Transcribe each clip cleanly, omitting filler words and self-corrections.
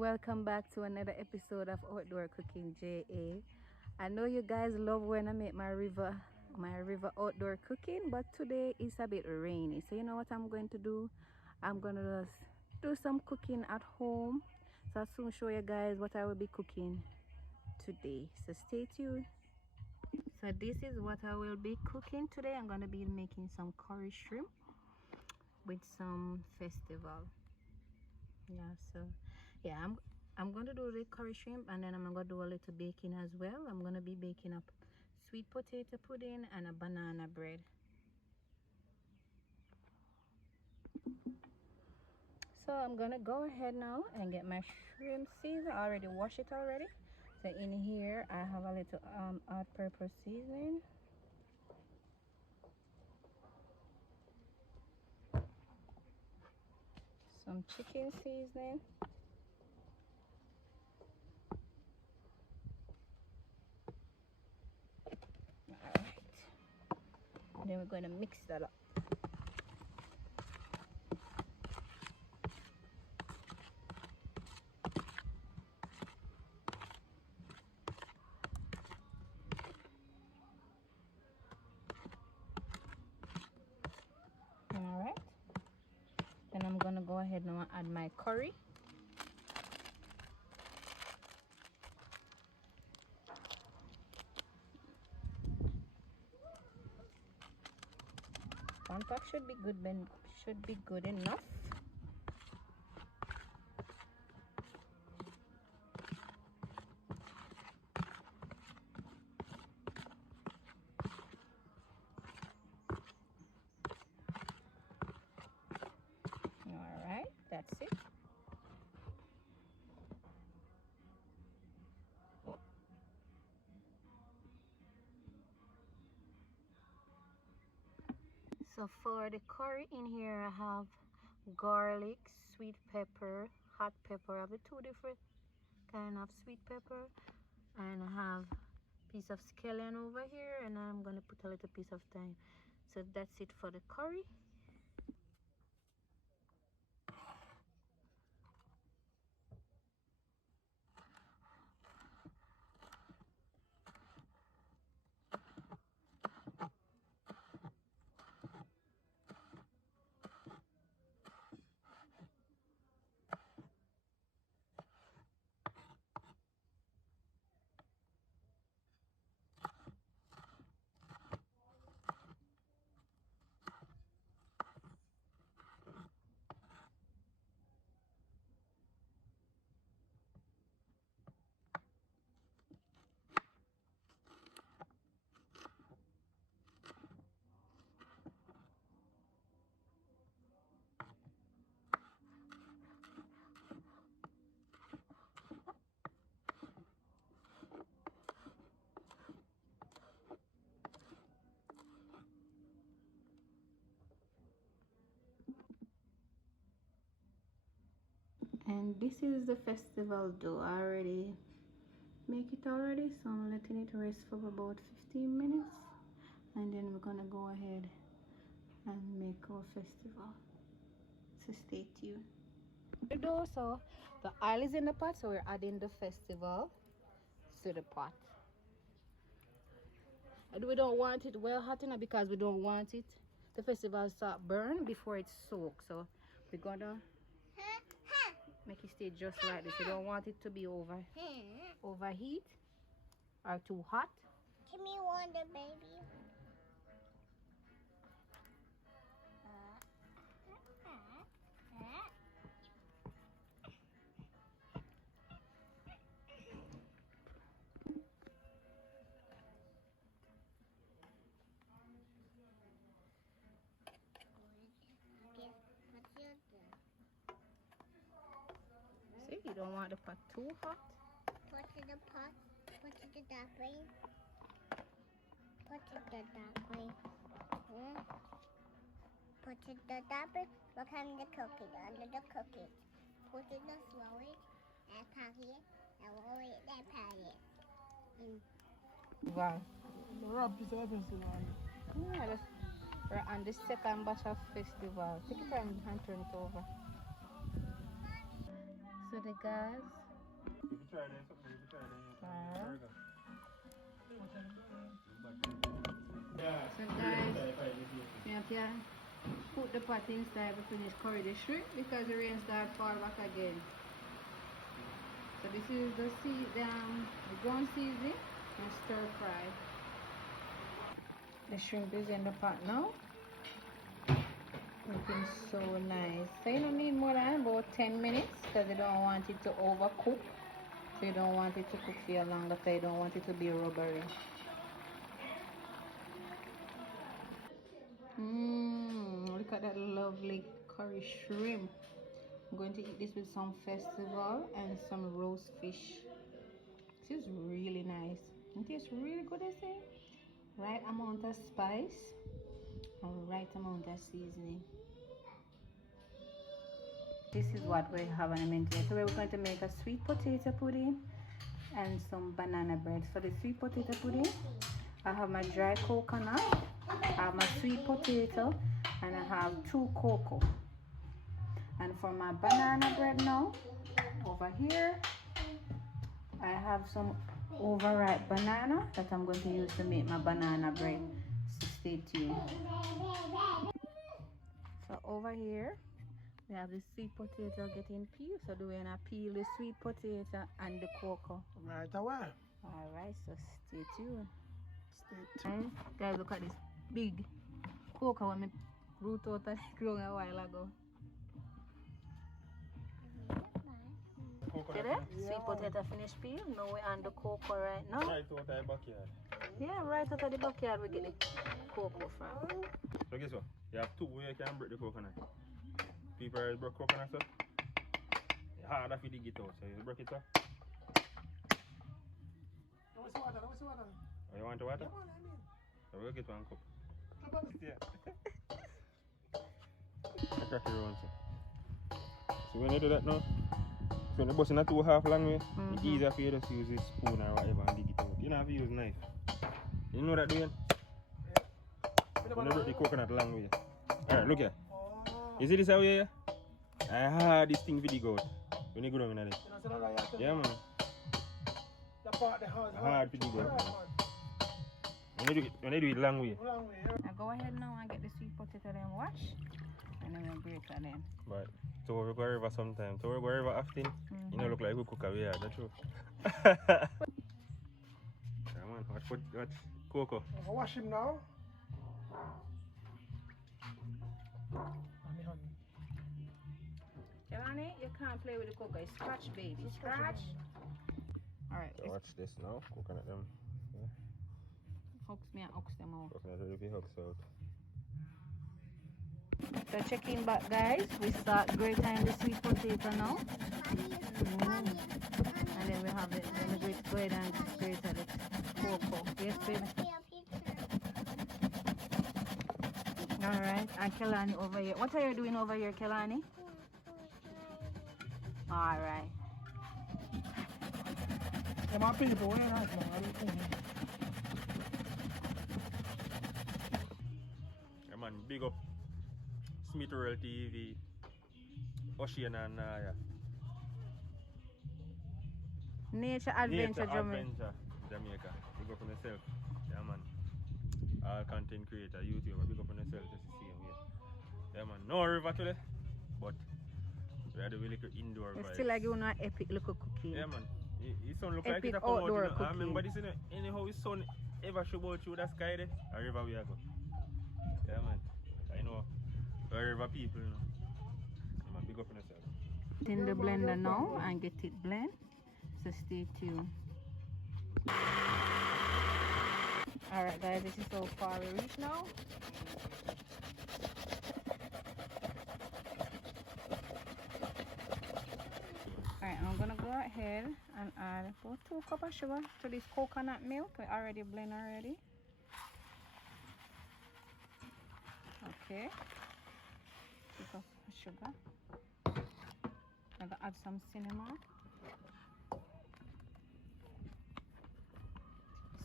Welcome back to another episode of Outdoor Cooking JA. I know you guys love when I make my river outdoor cooking, but today is a bit rainy. So you know what I'm going to do? I'm gonna just do some cooking at home. So I'll soon show you guys what I will be cooking today. So stay tuned. So this is what I will be cooking today. I'm gonna be making some curry shrimp with some festival. Yeah, so yeah, I'm gonna do the curry shrimp, and then I'm gonna do a little baking as well. I'm gonna be baking up sweet potato pudding and a banana bread. So I'm gonna go ahead now and get my shrimp seasoned. I already washed it already. So in here I have a little all-purpose seasoning, some chicken seasoning, all right, and then we're going to mix that up. All right, then I'm gonna go ahead now and add my curry. One pack should be good, should be good enough. All right, that's it. So for the curry in here, I have garlic, sweet pepper, hot pepper. I have the two different kind of sweet pepper, and I have piece of scallion over here, and I'm gonna put a little piece of thyme. So that's it for the curry. And this is the festival dough. I already make it already, so I'm letting it rest for about 15 minutes, and then we're gonna go ahead and make our festival. So stay tuned. The dough, so the oil is in the pot, so we're adding the festival to the pot. And we don't want it well hot enough because we don't want it the festival start burn before it's soaked. So we're gonna make it stay just like this. We don't want it to be overheat or too hot. Give me one, the baby. See, you don't want the pot too hot. Put in the pot. Put in the duckling. Put in the duckling. Put in the duckling. Look on the cookie. Under the cookie. Put in the swallow and pack it. And roll it and pack it. Wow. Wrap this everything on it. Yeah, we're on the second batch of festival. Take it and turn it over. to the gas. You can try that, something you can try that. So guys, we have to put the pot inside to finish curry the shrimp because the rain start fall back again. So this is the ground seasoning and stir fry. The shrimp is in the pot now. Looking so nice. So you don't need more than about 10 minutes because you don't want it to overcook. So you don't want it to cook for you longer, so you don't want it to be rubbery. Look at that lovely curry shrimp. I'm going to eat this with some festival and some roast fish. This is really nice. It tastes really good, I say. Right amount of spice and right amount of seasoning. This is what we have on the menu today. So we're going to make a sweet potato pudding and some banana bread. For the sweet potato pudding, I have my dry coconut, I have my sweet potato, and I have 2 cocoa. And for my banana bread now, over here, I have some overripe banana that I'm going to use to make my banana bread. So stay tuned. So over here, we have the sweet potato getting peeled. So we're gonna peel the sweet potato and the cocoa. Right away. Alright, so stay tuned. Stay tuned. Guys, look at this big cocoa when I root out of the ground a while ago. See that? Sweet potato finished peel. Now we're on the cocoa right now. Right out of the backyard. Yeah, right out of the backyard we get the cocoa from. So guess what? You have 2 ways you can break the coconut. People already broke coconut, so it's harder to dig it out. So you break it, so. What's the water? What's the water? Oh, you want the water? So we'll get 1 cup. Yeah. I crack it around, so. So when you do that now, so when you bust in a 2.5 long way, it's easier for you to use a spoon or whatever and dig it out. You don't have to use a knife. You know that doing? When you break the coconut long way. Alright, look here. You see this out here? I had this thing for dig out. When you go down in there. Yeah, man. The part, the hard to dig out. When you do it long way. Now go ahead now and get the sweet potato then wash. And then we'll break it then. But so we go river sometime. So we go river often. You know, look like we cook away, that's true. Yeah, man, watch cocoa. I'll wash him now. Jelani, you can't play with the cocoa. It's scratch, baby. Scratch. Alright. So watch this now. Coconut them. Yeah. Hooks me and hooks them out. Coconut really hooks out. So checking back, guys. We start grating the sweet potato now. And then we have the go ahead and grate the cocoa. Yes, baby. Alright, and Kelani over here. What are you doing over here, Kelani? Alright. Yeah, my people, where are Yeah, man, big up Smith World TV, Ocean and yeah. Nature Adventure Jamaica. Big up on yourself. Yeah, man. All content creator, YouTuber, big up on yourself just to see him here. Yeah, man. No river today, but we had a really good indoor vibe. It's still like you know epic little cooking. Yeah, man. It sound look Epic like it come out, outdoor you know. I cooking. remember this, you know, anyhow his son ever show about through the sky there, a river we are go. Yeah, man. I know, a river people, you know. Yeah, man, big up on yourself. In the blender now and get it blend. So stay tuned. Alright guys, this is how far we reach now. Alright, I'm gonna go ahead and add about 2 cups of sugar to this coconut milk. We already blend already. Okay. 2 cups of sugar. I'm gonna add some cinnamon.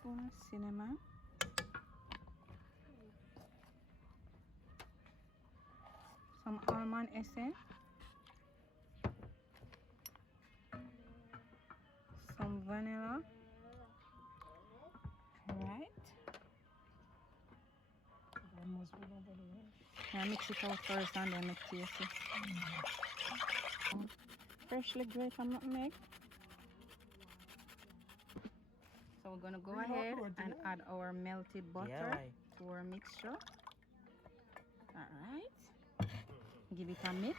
Spoon of cinnamon. Some almond essence. vanilla. Right. I mix it out first and then mix it. Freshly grated nutmeg. So we're gonna go ahead and add our melted butter to our mixture. Alright. Give it a mix.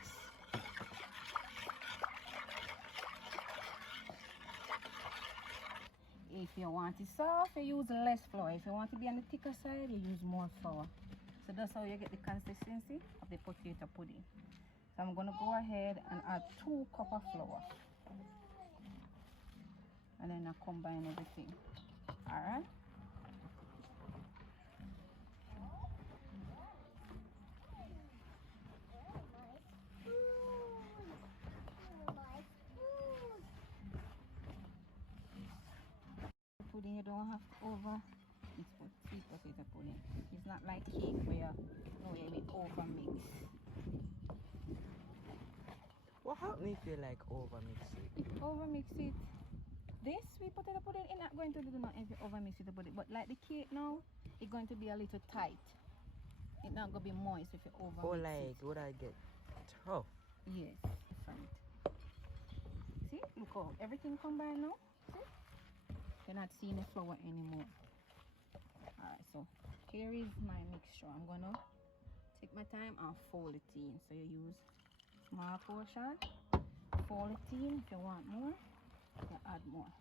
If you want it soft, you use less flour. If you want to be on the thicker side, you use more flour. So that's how you get the consistency of the potato pudding. So I'm gonna go ahead and add 2 cups of flour. And then I combine everything. Alright. Pudding, you don't have to over mix sweet potato pudding. It's not like cake where you over mix. What happened if you like over mix it? If you over mix it, this sweet potato pudding is not going to do nothing if you over mix it, but like the cake now, it's going to be a little tight. It's not going to be moist if you over mix it. Or like, would I get tough? Yes, different. See, look how everything combined now. See? You're not seeing the flour anymore. Alright, so here is my mixture. I'm gonna take my time and fold it in. So you use small portion, fold it in. If you want more, you add more.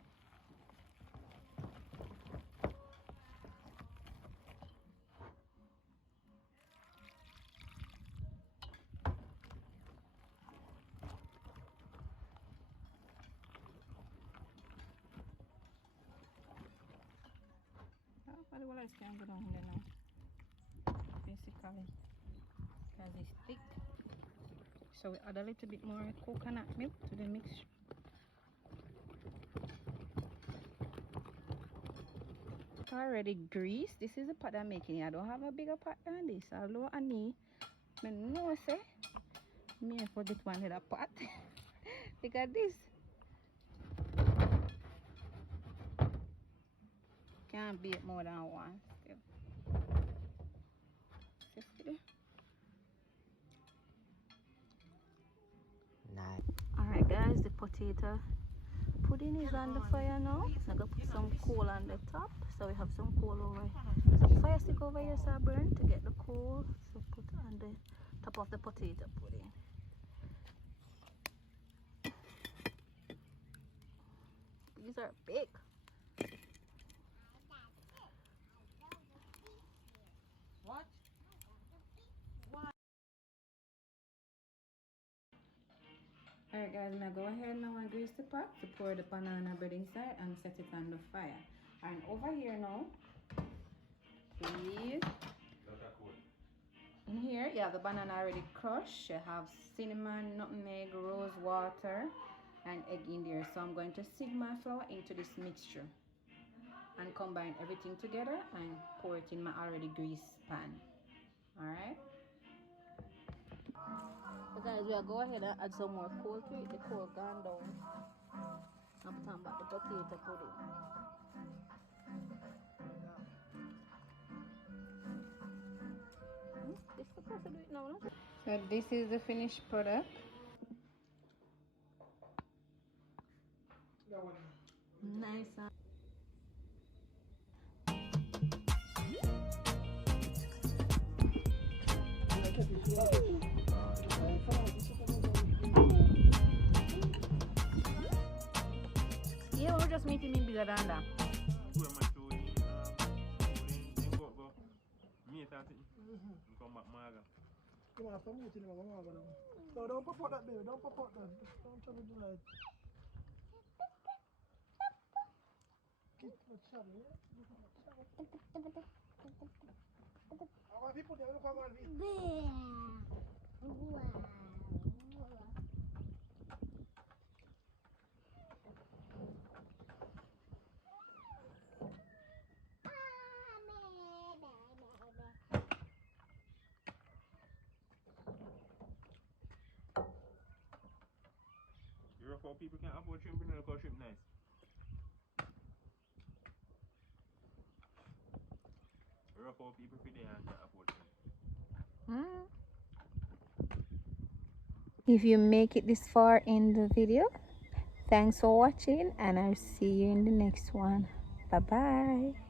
What else can go down there now? Basically, because it's thick. So we add a little bit more coconut milk to the mixture. Already greased. This is the pot I'm making. I don't have a bigger pot than this. Although I need, I know say, me forget one little pot. Look at this. Can't beat more than one. Still. Nice. Alright guys, the potato pudding is on the fire now. I'm gonna put some coal on the top. So we have some coal over here. Some fire stick over here so I burn to get the coal. So put on the top of the potato pudding. These are big. What? Alright guys, I'm gonna go ahead now and grease the pot to pour the banana bread inside and set it on the fire. And over here now, please, in here you have the banana already crushed. You have cinnamon, nutmeg, rose water, and egg in there. So I'm going to sieve my flour into this mixture and combine everything together and pour it in my already greased pan. Alright. So guys, we'll go ahead and add some more coal to it. The coal gone down. I'm putting back the potato pudding. This is supposed to do it now, no? So this is the finished product. Nice. Yeah, we're just making me bigger than that. No, don't pop out that baby, don't pop out that. Don't try to do that. Keep the channel, yeah? I want people to come on me. You're for people can't afford shrimp, because shrimp nice. rough out people for there and chat about them. If you make it this far in the video, thanks for watching, and I'll see you in the next one. Bye bye.